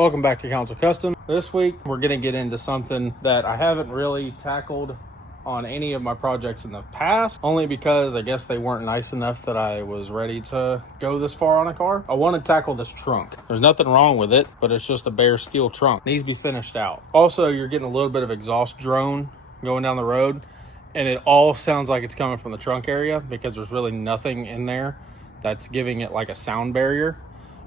Welcome back to Counsil Customs. This week we're going to get into something that I haven't really tackled on any of my projects in the past, only because I guess they weren't nice enough that I was ready to go this far on a car. I want to tackle this trunk. There's nothing wrong with it, but it's just a bare steel trunk. It needs to be finished out. Also, you're getting a little bit of exhaust drone going down the road, and it all sounds like it's coming from the trunk area because there's really nothing in there that's giving it like a sound barrier.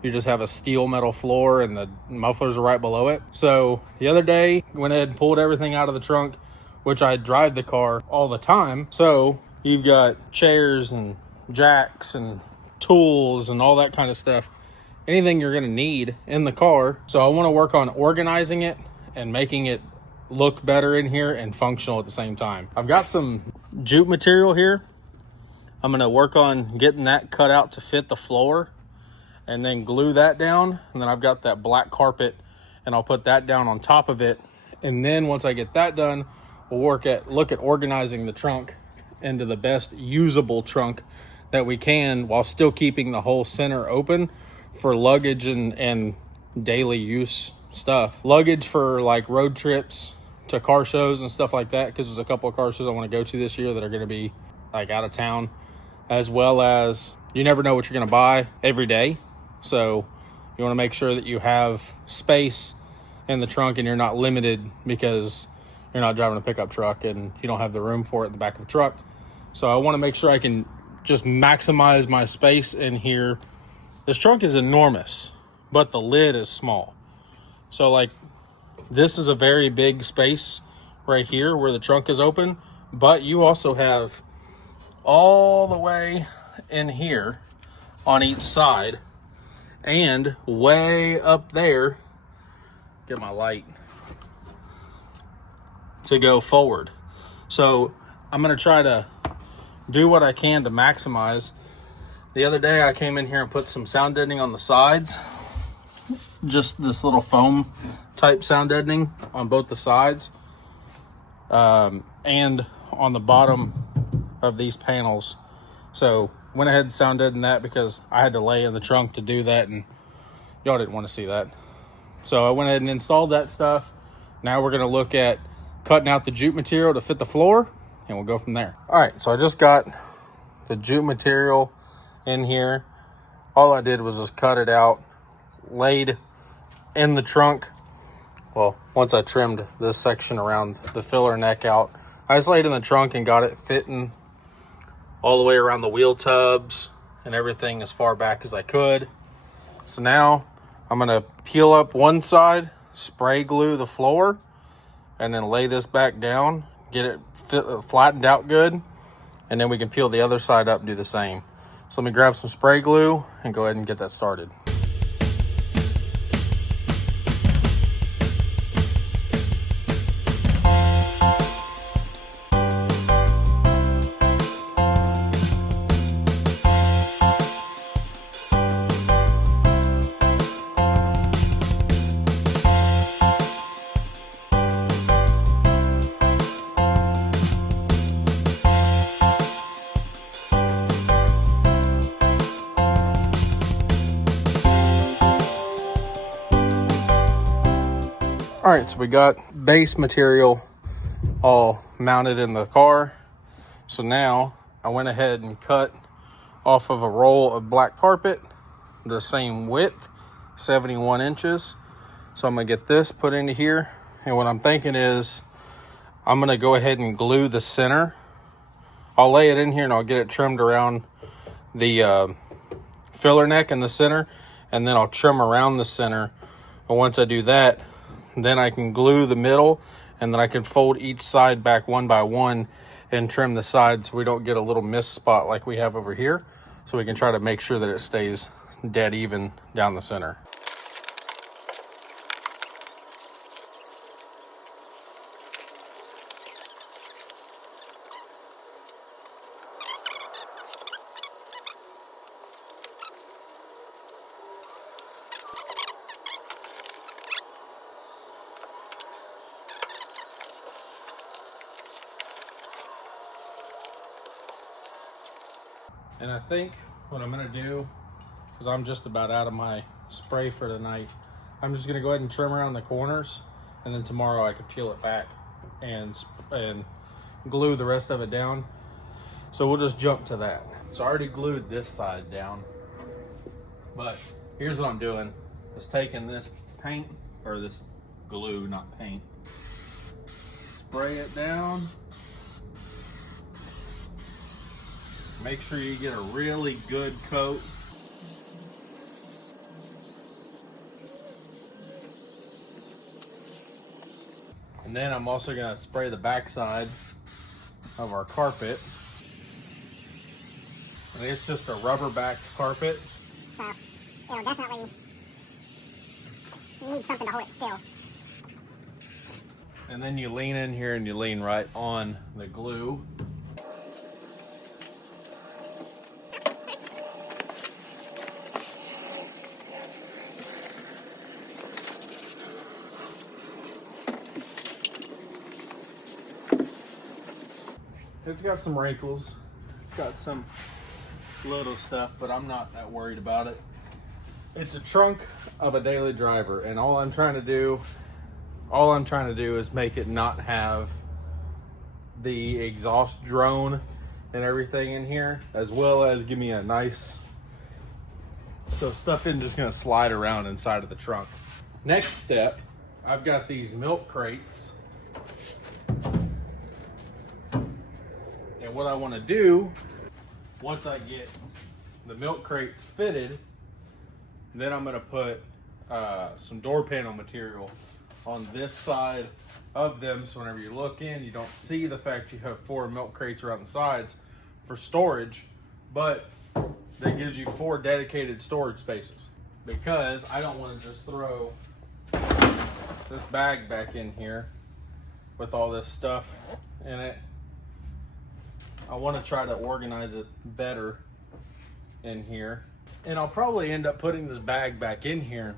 You just have a steel metal floor and the mufflers are right below it. So the other day, went ahead and pulled everything out of the trunk, which I drive the car all the time. So you've got chairs and jacks and tools and all that kind of stuff. Anything you're gonna need in the car. So I wanna work on organizing it and making it look better in here and functional at the same time. I've got some jute material here. I'm gonna work on getting that cut out to fit the floor and then glue that down. And then I've got that black carpet and I'll put that down on top of it. And then once I get that done, we'll look at organizing the trunk into the best usable trunk that we can while still keeping the whole center open for luggage and daily use stuff. Luggage for like road trips to car shows and stuff like that, because there's a couple of car shows I want to go to this year that are going to be like out of town, as well as you never know what you're going to buy every day. So you want to make sure that you have space in the trunk and you're not limited because you're not driving a pickup truck and you don't have the room for it in the back of a truck. So I want to make sure I can just maximize my space in here. This trunk is enormous, but the lid is small. So like this is a very big space right here where the trunk is open, but you also have all the way in here on each side and way up there, get my light, to go forward. So I'm going to try to do what I can to maximize. The other day I came in here and put some sound deadening on the sides, just this little foam type sound deadening on both the sides, and on the bottom of these panels. So went ahead and sound deadened that because I had to lay in the trunk to do that and y'all didn't want to see that. So I went ahead and installed that stuff. Now we're going to look at cutting out the jute material to fit the floor and we'll go from there. All right, so I just got the jute material in here. All I did was just cut it out, laid in the trunk. Well, once I trimmed this section around the filler neck out, I just laid in the trunk and got it fitting all the way around the wheel tubs and everything as far back as I could. So now I'm gonna peel up one side, spray glue the floor, and then lay this back down, get it flattened out good, and then we can peel the other side up and do the same. So let me grab some spray glue and go ahead and get that started. All right, so we got base material all mounted in the car. So now I went ahead and cut off of a roll of black carpet, the same width, 71 inches. So I'm gonna get this put into here. And what I'm thinking is I'm gonna go ahead and glue the center. I'll lay it in here and I'll get it trimmed around the filler neck in the center, and then I'll trim around the center. And once I do that, then I can glue the middle, and then I can fold each side back one by one and trim the sides so we don't get a little miss spot like we have over here. So we can try to make sure that it stays dead even down the center. And I think what I'm gonna do, because I'm just about out of my spray for tonight, I'm just gonna go ahead and trim around the corners, and then tomorrow I can peel it back and glue the rest of it down. So we'll just jump to that. So I already glued this side down, but here's what I'm doing. Is taking this paint, or this glue, not paint, spray it down. Make sure you get a really good coat. And then I'm also gonna spray the backside of our carpet. And it's just a rubber backed carpet. So it'll definitely need something to hold it still. And then you lean in here and you lean right on the glue. It's got some wrinkles. It's got some little stuff, but I'm not that worried about it. It's a trunk of a daily driver, and all I'm trying to do is make it not have the exhaust drone and everything in here, as well as give me a nice, so stuff isn't just gonna slide around inside of the trunk. Next step, I've got these milk crates. And what I want to do, once I get the milk crates fitted, then I'm going to put some door panel material on this side of them, so whenever you look in, you don't see the fact you have 4 milk crates around the sides for storage, but that gives you 4 dedicated storage spaces, because I don't want to just throw this bag back in here with all this stuff in it. I want to try to organize it better in here. And I'll probably end up putting this bag back in here,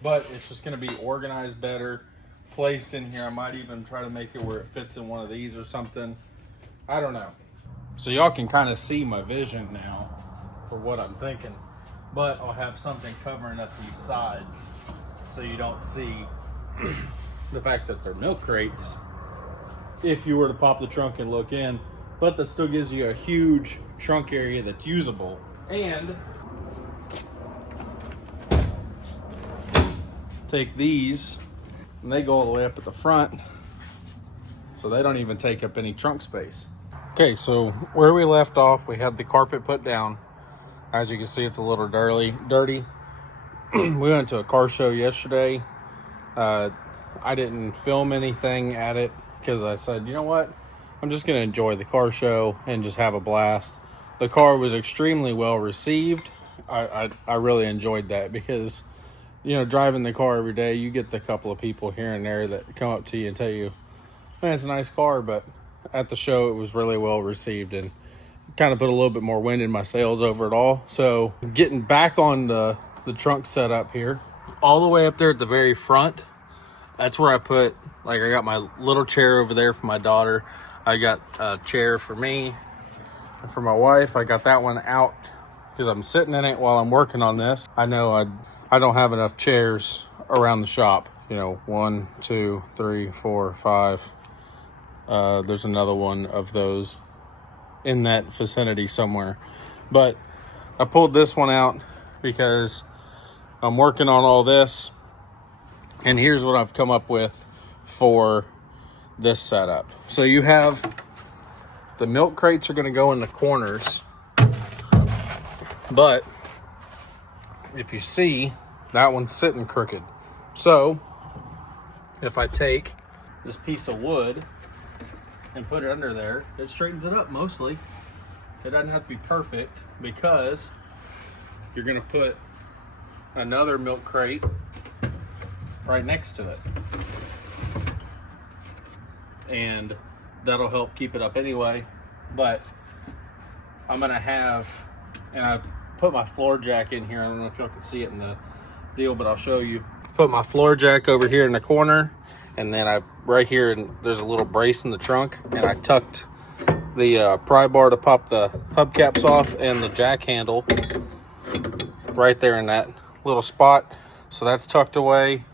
but it's just going to be organized better, placed in here. I might even try to make it where it fits in one of these or something. I don't know. So y'all can kind of see my vision now for what I'm thinking, but I'll have something covering up these sides so you don't see the fact that they're milk crates if you were to pop the trunk and look in. But that still gives you a huge trunk area that's usable. And take these, and they go all the way up at the front, so they don't even take up any trunk space. Okay, so where we left off, we had the carpet put down. As you can see, it's a little dirty. We went to a car show yesterday. I didn't film anything at it because I said, you know what? I'm just going to enjoy the car show and just have a blast. The car was extremely well received. I really enjoyed that because, you know, driving the car every day, you get the couple of people here and there that come up to you and tell you, man, it's a nice car, but at the show it was really well received and kind of put a little bit more wind in my sails over it all. So getting back on the trunk setup here, all the way up there at the very front, that's where I put, like, I got my little chair over there for my daughter. I got a chair for me and for my wife. I got that one out because I'm sitting in it while I'm working on this. I know I don't have enough chairs around the shop. You know, 1, 2, 3, 4, 5. There's another one of those in that vicinity somewhere. But I pulled this one out because I'm working on all this. And here's what I've come up with for this setup. So you have the milk crates are going to go in the corners, but if you see, that one's sitting crooked. So if I take this piece of wood and put it under there, it straightens it up mostly. It doesn't have to be perfect because you're going to put another milk crate right next to it, and that'll help keep it up anyway. But I'm gonna have, and I put my floor jack in here. I don't know if y'all can see it in the deal, but I'll show you. Put my floor jack over here in the corner, and then right here, and there's a little brace in the trunk, and I tucked the pry bar to pop the hubcaps off and the jack handle right there in that little spot. So that's tucked away.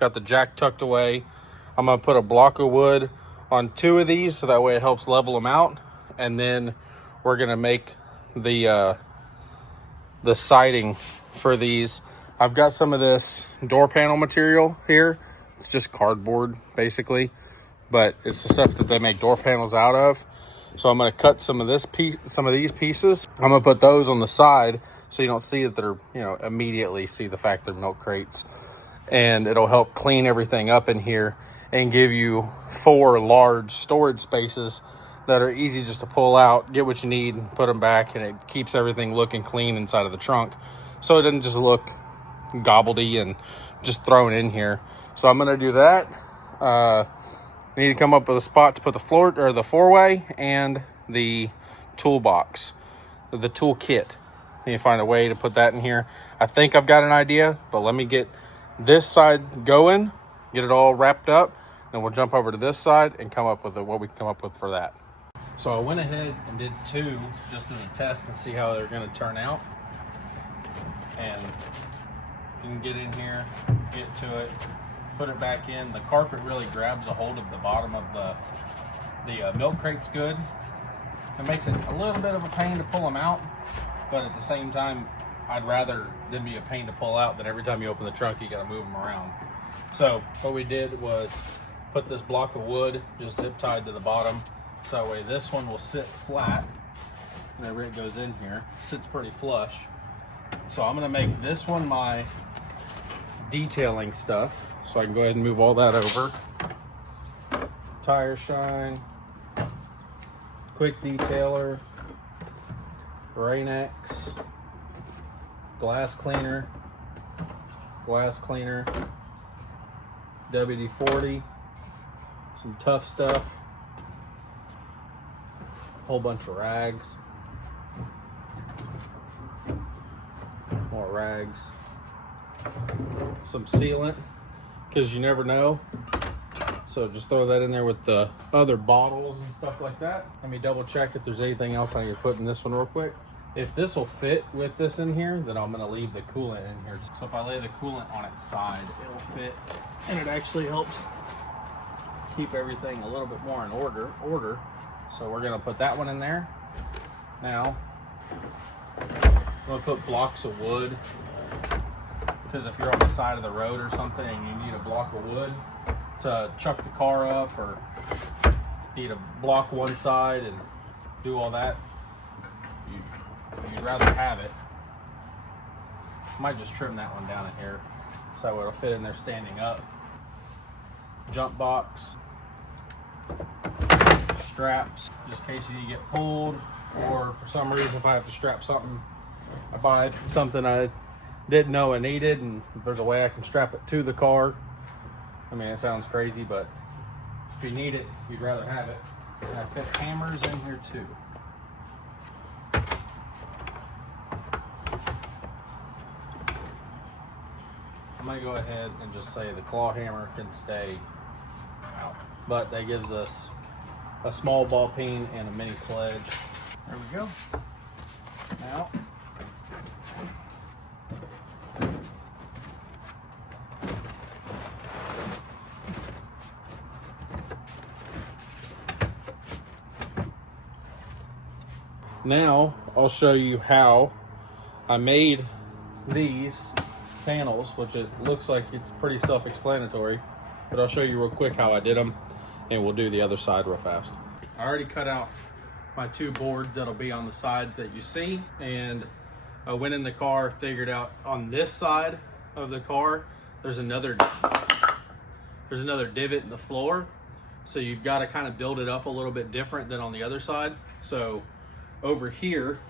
Got the jack tucked away. I'm gonna put a block of wood on 2 of these so that way it helps level them out. And then we're gonna make the siding for these. I've got some of this door panel material here. It's just cardboard basically, but it's the stuff that they make door panels out of. So I'm gonna cut some of these pieces. I'm gonna put those on the side so you don't see that they're, immediately see the fact they're milk crates. And it'll help clean everything up in here and give you 4 large storage spaces that are easy just to pull out, get what you need, put them back, and it keeps everything looking clean inside of the trunk. So it doesn't just look gobbledy and just thrown in here. So I'm gonna do that. I need to come up with a spot to put the floor or the 4-way and the toolbox, the tool kit. I need to find a way to put that in here. I think I've got an idea, but let me get this side going, get it all wrapped up, then we'll jump over to this side and come up with what we can come up with for that. So I went ahead and did 2 just as a test and see how they're going to turn out. And you can get in here, get to it, put it back in. The carpet really grabs a hold of the bottom of the milk crates good. It makes it a little bit of a pain to pull them out, but at the same time, I'd rather them be a pain to pull out than every time you open the trunk, you got to move them around. So what we did was put this block of wood just zip tied to the bottom. So that way this one will sit flat whenever it goes in here. Sits pretty flush. So I'm gonna make this one my detailing stuff. So I can go ahead and move all that over. Tire shine, quick detailer, Rain-X, glass cleaner, WD-40, some tough stuff, whole bunch of rags, more rags, some sealant, because you never know. So just throw that in there with the other bottles and stuff like that. Let me double check if there's anything else I need to put in this one real quick. If this will fit with this in here, then I'm gonna leave the coolant in here. So if I lay the coolant on its side, it'll fit, and it actually helps keep everything a little bit more in order. So we're gonna put that one in there. Now, I'm gonna put blocks of wood, because if you're on the side of the road or something and you need a block of wood to chuck the car up, or need to block one side and do all that, you'd rather have it. Might just trim that one down in here so it'll fit in there standing up. Jump box, straps, just in case you get pulled, or for some reason if I have to strap something, I buy something I didn't know I needed, and if there's a way I can strap it to the car. I mean, it sounds crazy, but if you need it, you'd rather have it. And I fit hammers in here too. I'm gonna go ahead and just say the claw hammer can stay out, but that gives us a small ball peen and a mini sledge. There we go. Now, I'll show you how I made these panels, which it looks like it's pretty self-explanatory, but I'll show you real quick how I did them, and we'll do the other side real fast. I already cut out my 2 boards that'll be on the sides that you see, and I went in the car, figured out on this side of the car there's another divot in the floor, so you've got to kind of build it up a little bit different than on the other side. So over here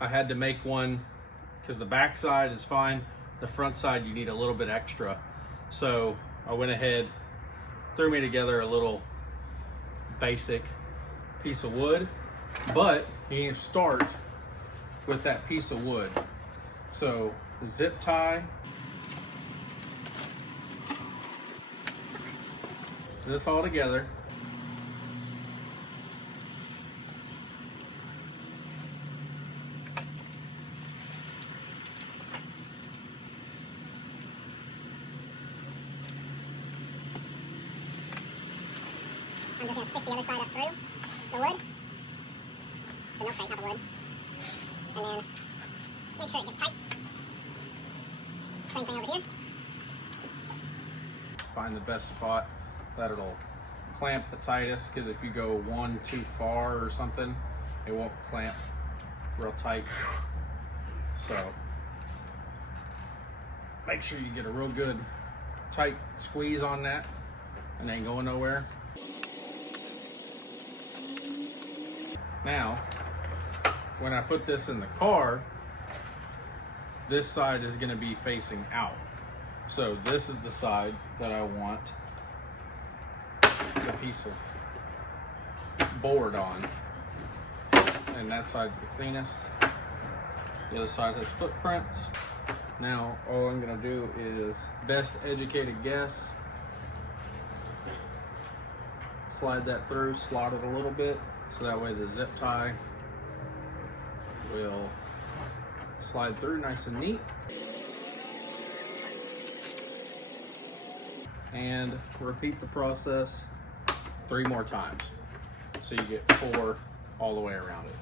I had to make one, because the back side is fine, the front side you need a little bit extra. So I went ahead, threw me together a little basic piece of wood, but you need to start with that piece of wood. So zip tie, this all together. I'm just going to stick the other side up through the wood. The milk crate, not the wood. And then make sure it gets tight. Same thing over here. Find the best spot that it'll clamp the tightest, because if you go one too far or something, it won't clamp real tight. So make sure you get a real good tight squeeze on that and ain't going nowhere. Now, when I put this in the car, this side is going to be facing out. So this is the side that I want the piece of board on. And that side's the cleanest. The other side has footprints. Now, all I'm going to do is, best educated guess, slide that through, slot it a little bit, so that way the zip tie will slide through nice and neat. And repeat the process 3 more times, so you get 4 all the way around it.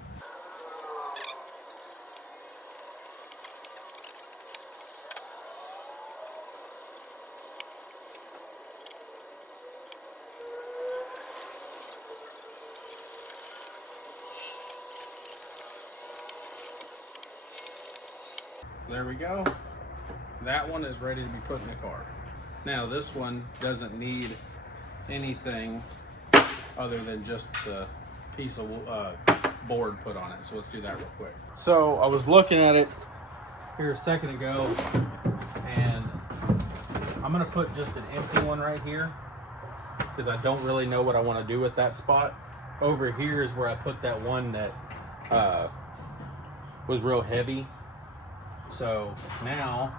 There we go. That one is ready to be put in the car. Now this one doesn't need anything other than just the piece of board put on it. So let's do that real quick. So I was looking at it here a second ago, and I'm gonna put just an empty one right here because I don't really know what I want to do with that spot. Over here is where I put that one that was real heavy. So now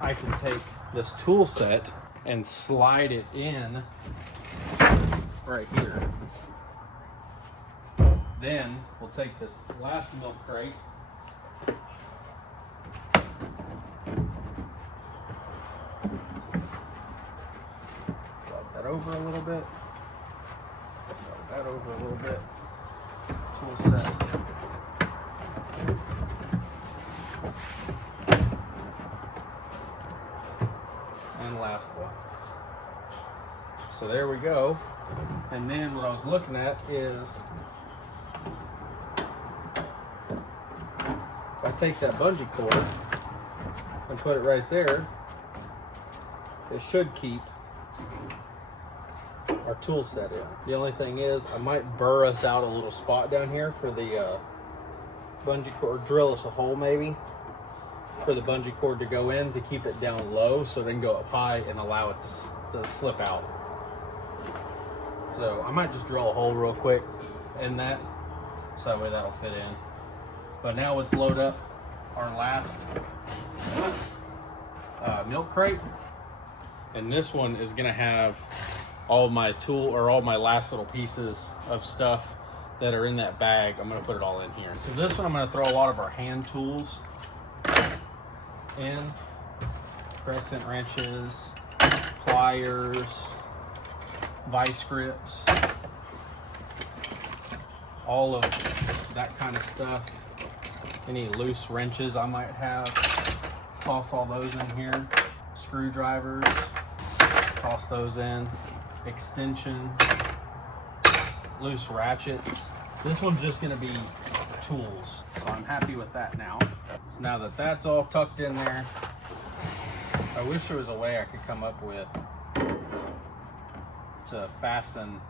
I can take this tool set and slide it in right here. Then we'll take this last milk crate, slide that over a little bit, slide that over a little bit, tool set. And last one. So there we go. And then what I was looking at is, if I take that bungee cord and put it right there, it should keep our tool set in. The only thing is, I might burr us out a little spot down here for the bungee cord, drill us a hole maybe for the bungee cord to go in, to keep it down low so they can go up high and allow it to slip out. So I might just drill a hole real quick in that, so that way that'll fit in. But now let's load up our last milk crate, and this one is gonna have all my tool, or all my last little pieces of stuff that are in that bag. I'm gonna put it all in here. So this one I'm gonna throw a lot of our hand tools in, crescent wrenches, pliers, vice grips, all of that kind of stuff. Any loose wrenches I might have, toss all those in here. Screwdrivers, toss those in. Extension, loose ratchets. This one's just gonna be tools, so I'm happy with that now. So now that that's all tucked in there, I wish there was a way I could come up with to fasten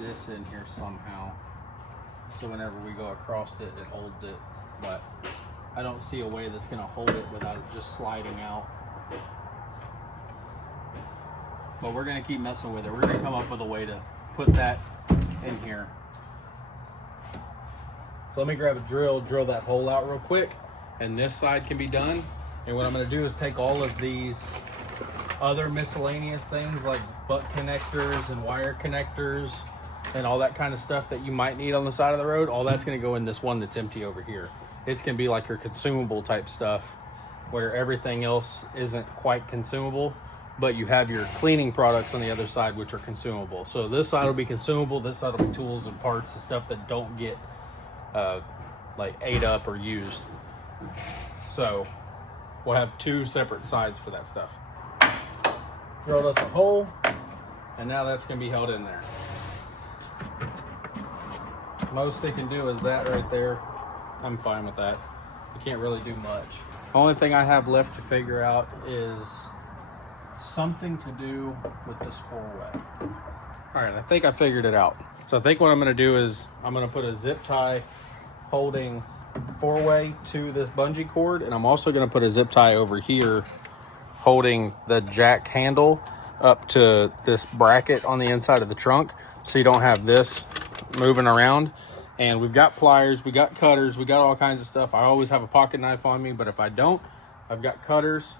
this in here somehow, so whenever we go across it, it holds it. But I don't see a way that's gonna hold it without it just sliding out. But we're gonna keep messing with it. We're gonna come up with a way to put that in here. So let me grab a drill that hole out real quick, and this side can be done. And what I'm gonna do is take all of these other miscellaneous things like butt connectors and wire connectors and all that kind of stuff that you might need on the side of the road. All that's gonna go in this one that's empty over here. It's gonna be like your consumable type stuff, where everything else isn't quite consumable. but you have your cleaning products on the other side, which are consumable. So this side will be consumable, this side will be tools and parts and stuff that don't get like ate up or used. So we'll have two separate sides for that stuff. Drilled us a hole, and now that's gonna be held in there. Most they can do is that right there. I'm fine with that. You can't really do much. The only thing I have left to figure out is something to do with this four-way. All right, I think I figured it out. So I think what I'm gonna do is I'm gonna put a zip tie holding four-way to this bungee cord, and I'm also gonna put a zip tie over here holding the jack handle up to this bracket on the inside of the trunk, so you don't have this moving around. And we've got pliers, we got cutters, we got all kinds of stuff. I always have a pocket knife on me, but if I don't, I've got cutters.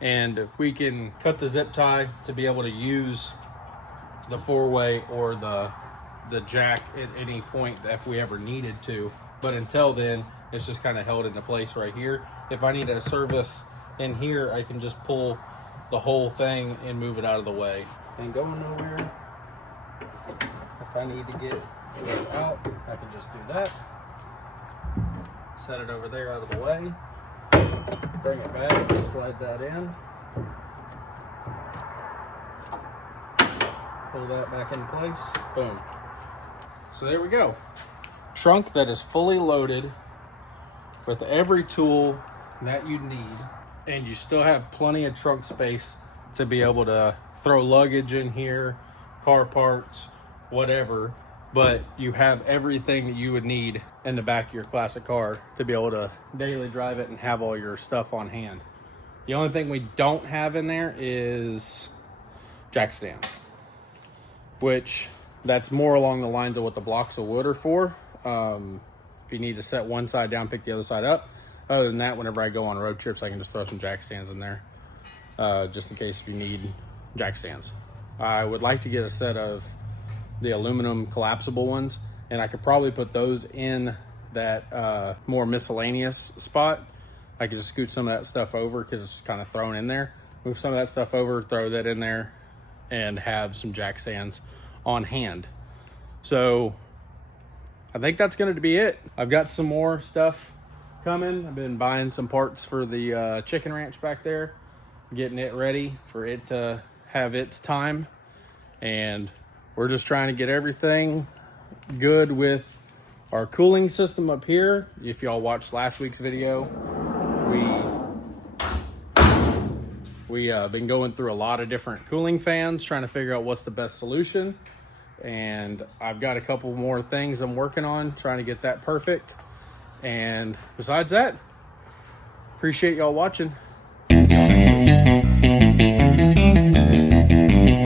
And we can cut the zip tie to be able to use the four-way or the jack at any point if we ever needed to. But until then, it's just kind of held into place right here. If I need a service in here, I can just pull the whole thing and move it out of the way. Ain't going nowhere. If I need to get this out, I can just do that. Set it over there out of the way. Bring it back, slide that in. Pull that back in place. Boom. So there we go. Trunk that is fully loaded with every tool that you need, and you still have plenty of trunk space to be able to throw luggage in here, car parts, whatever, but you have everything that you would need in the back of your classic car to be able to daily drive it and have all your stuff on hand. The only thing we don't have in there is jack stands, which that's more along the lines of what the blocks of wood are for. If you need to set one side down, pick the other side up. Other than that, whenever I go on road trips, I can just throw some jack stands in there, just in case if you need jack stands. I would like to get a set of the aluminum collapsible ones, and I could probably put those in that more miscellaneous spot. I could just scoot some of that stuff over because it's kind of thrown in there. Move some of that stuff over, throw that in there, and have some jack stands on hand. So I think that's going to be it. I've got some more stuff coming. I've been buying some parts for the chicken ranch back there, getting it ready for it to have its time, and we're just trying to get everything good with our cooling system up here. If y'all watched last week's video, we been going through a lot of different cooling fans, trying to figure out what's the best solution. And I've got a couple more things I'm working on, trying to get that perfect. And besides that, appreciate y'all watching.